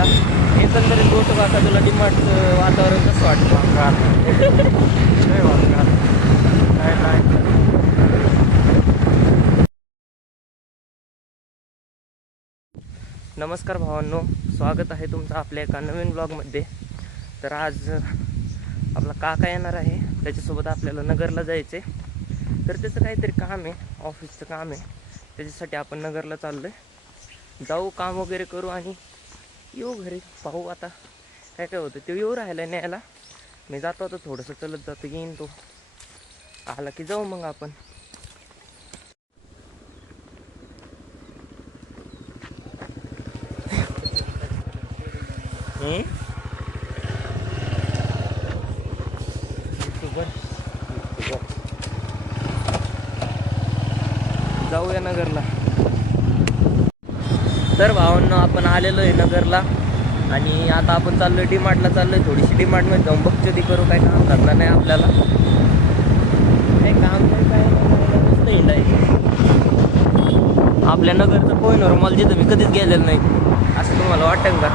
करायला. एकंदरीत गोटू काका तुला डिमांडचं वातावरण कसं वाटतं? काय नाही. नमस्कार भावांनो, स्वागत आहे तुमचं आपल्या एका नवीन ब्लॉगमध्ये. तर आज आपला काका येणार आहे, त्याच्यासोबत आपल्याला नगरला जायचं आहे. तर त्याचं काहीतरी काम आहे, ऑफिसचं काम आहे, त्याच्यासाठी आपण नगरला चाललो आहे. जाऊ, काम वगैरे करू आणि येऊ घरी. पाहू आता काय काय होतं. ते येऊ राहिला न्यायला, मी जातो आता, थोडंसं चलत जातो, येईन तो आला की जाऊ मग आपण. जाऊया नगरला. तर भावांनो, आपण आलेलो आहे नगरला आणि आता आपण चाललोय डीमार्टला. चाललोय थोडीशी डीमार्टमध्ये जाऊन बघचोदी करू. काय काम करणार नाही आपल्याला, काही काम नाही, काय नुसतं हिंडायचं. आपल्या नगरचं कोहिनूर मॉल जिथं मी कधीच गेलेलं नाही, असं तुम्हाला वाटेल का?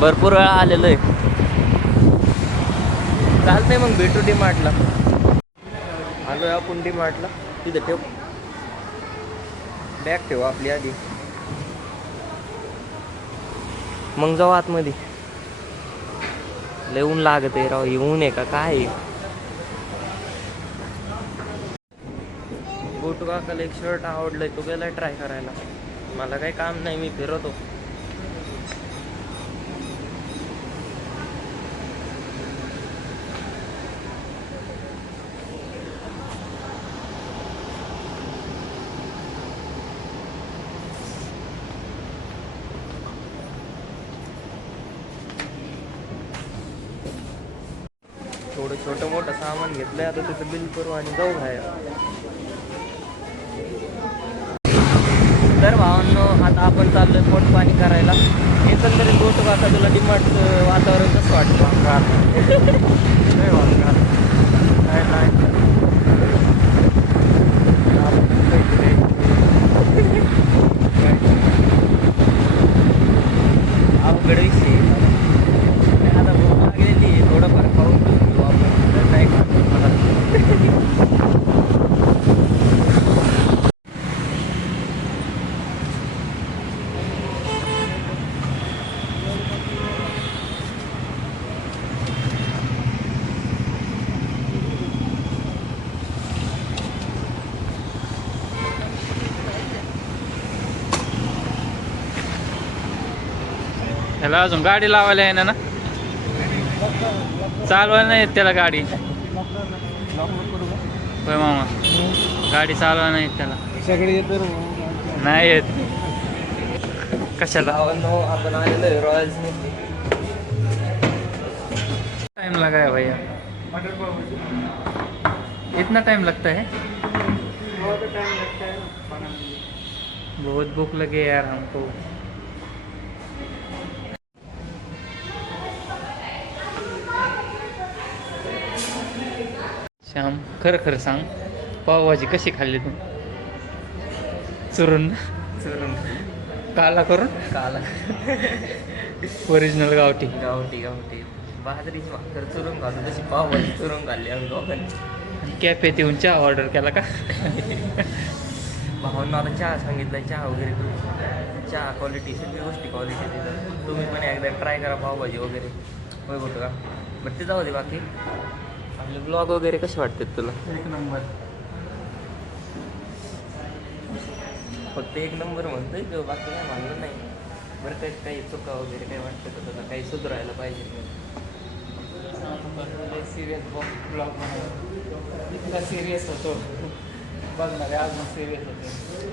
भरपूर वेळा आलेलो आहे. चालतंय मग, भेटू डीमार्टला. आलोय आपण डीमार्टला. तिथं ठेव बॅग, ठेव आपली आधी, मग जाऊ आतमध्ये. लय ऊन लागत आहे राव. ऊन आहे का काय? गोटू काकाला एक शर्ट आवडलंय, तो गेलाय ट्राय करायला. मला काही काम नाही, मी फिरवतो. थोडं छोटं मोठं सामान घेतलंय, आता त्याचं बिल करू आणि जाऊ बाहेर. तर भावांनो, आता आपण चाललोय पोट पाणी करायला. एकंदरीत गोटू काका तुला डीमार्टचं वातावरण कसं वाटतं? काय नाही. अवघड विषय. आता भूक लागलेली, थोडंफार खाऊन घेऊ आपण, नाही खात मला. त्याला अजून गाडी लावायला आहे ना, चालवायला नाही त्याला गाडी. होय मामा, गाडी चालवायला नाही त्याला. सगळे येतो नाही येत. कशाला? आपण आलेलो आहे रॉयल्स मध्ये. टाइम लगा है भैया, इतना टाइम लगता है? बहुत भूख लगी यार हमको. श्याम, खरं खरं सांग, पावभाजी कशी खाल्ली तू? चुरून? चुरून काला करून? काला. ओरिजिनल गावठी. गावठी गावठी बाजरीची भाकर चुरून घालून, तशी पावभाजी चुरून घालली आम्ही दोघांनी. कॅफेत येऊन चहा ऑर्डर केला का? भावांना आता चहा सांगितलं, चहा वगैरे करू. चहा क्वालिटी, सगळी गोष्टी क्वालिटी तिथं. तुम्ही पण एकदा ट्राय करा पावभाजी वगैरे. होय होतं का? बरं ते जाऊ दे. बाकी आपले ब्लॉग वगैरे कसे वाटतात तुला? एक नंबर. फक्त एक नंबर म्हणतोय तो, बाकी काय म्हणलं नाही. बरं काही चुका वगैरे काही वाटतं का तुला? काही सुधारायला पाहिजे? सिरियस ब्लॉग इतका सिरियस होतो बघणार आहे, आज मग सिरियस होते.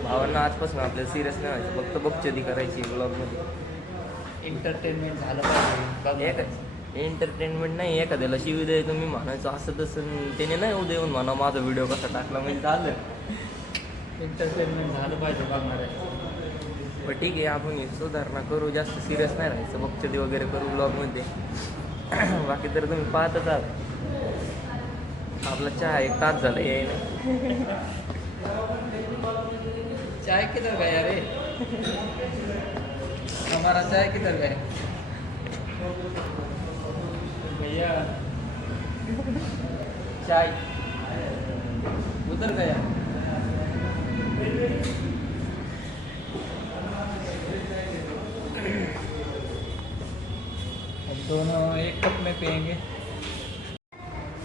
भावांना आजपासून आपल्याला सिरियस नाही व्हायचं, फक्त बकचोदी करायची ब्लॉगमध्ये. एंटरटेनमेंट झालं पाहिजे. एक एंटरटेनमेंट नाही, एखाद्याला शिवी तुम्ही म्हणायचं असं तसं, त्याने नाही उद्या येऊन म्हणा माझा व्हिडिओ कसा टाकला, म्हणजे झालं. एंटरटेनमेंट झालं पाहिजे बघणार आहे. पण ठीक आहे, आपण सुधारणा करू, जास्त सिरियस नाही राहायचं, बकचोदी वगैरे करू ब्लॉगमध्ये. बाकी तर तुम्ही पाहतच आहात. आपला चहा 1 तास झाला यायला. चाय किधर गया रे? हमारा चाय किधर गए भैया चाय उधर गया अब दोनों एक कप में पियेंगे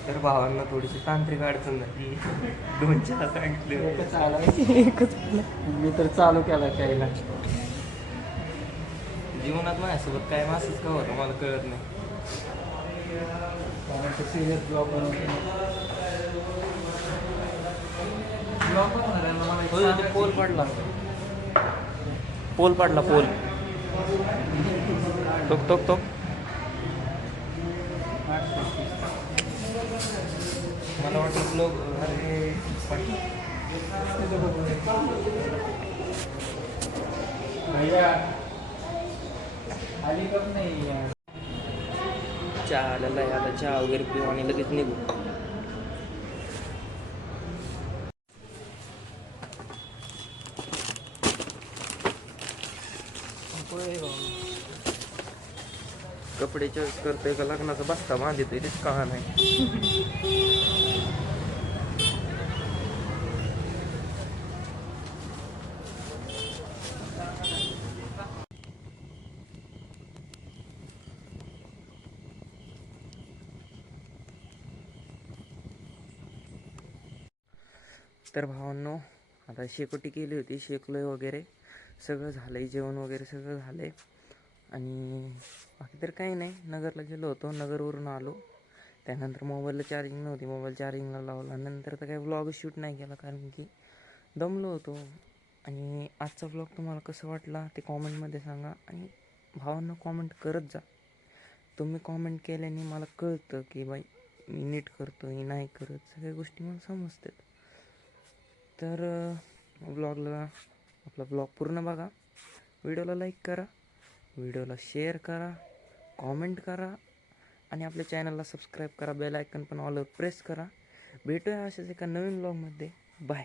तर भावांना थोडीशी तांत्रिक अडचण झाली. 2 चहा सांगितले. एकच आला मी तर चालू केला प्यायला जीवनात माझ्यासोबत काय मासच का होतं मला कळत नाही. सिरियस ब्लॉग बनवतो ब्लॉग बनवणार आहे ना मला होय, ते पोल पडला. पोल पडला, पोल. टोक टोक टोक. मला वाटलं लोक अरे भैया खाली कप नाही यार चहा आलेला आहे. आता चहा वगैरे पिऊ आणि लगेच निघू. कपडे चॉईस करतोय का लग्नाचा बस्ता बांधितोय तेच कळा नाही. तर भावांनो, आता शेकोटी केली होती, शेकलोय वगैरे सगळं झालं आहे. जेवण वगैरे सगळं झालं आहे. आणि बाकी तर काही नाही. नगरला गेलो होतो, नगरवरून आलो. त्यानंतर मोबाईलला चार्जिंग नव्हती, मोबाईल चार्जिंगला लावला. नंतर तर काही व्लॉग शूट नाही केला कारण की दमलो होतो. आणि आजचा व्लॉग तुम्हाला कसं वाटला ते कॉमेंटमध्ये सांगा. आणि भावांना कॉमेंट करत जा. तुम्ही कॉमेंट केल्याने मला कळतं की बाई मी नीट करतो मी नाही करत, सगळ्या गोष्टी मला समजतात. तर आपला ब्लॉग पूर्ण बघा, व्हिडिओला लाईक करा, व्हिडिओला शेअर करा, कॉमेंट करा आणि आपल्या चॅनलला सबस्क्राईब करा. बेल आयकन पण ऑलवर प्रेस करा. भेटूया अशाच एका नवीन ब्लॉगमध्ये. बाय.